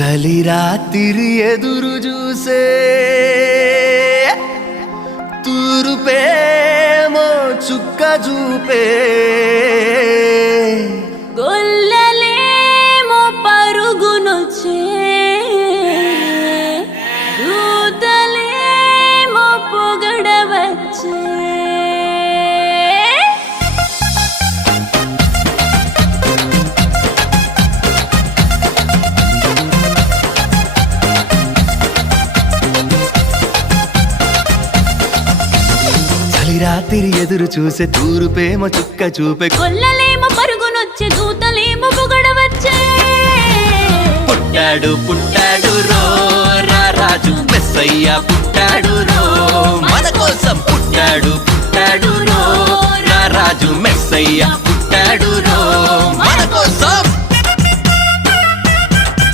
చలి రాత్రి ఎదురు చూసే తూరుపేమో చుక్క చూపే గొల్లలేమో పరుగునొచ్చే దూతలేమో పొగడవచ్చే రాత్రి ఎదురు చూసే తూరుపేమో చుక్క చూపే గొల్లలేమో పరుగునొచ్చే దూతలేమో పొగడవచ్చే పుట్టాడు పుట్టాడు రో రాజు మెస్సయ్య పుట్టాడు రో మన కోసం పుట్టాడు పుట్టాడు రో రాజు మెస్సయ్య పుట్టాడు రో మన కోసం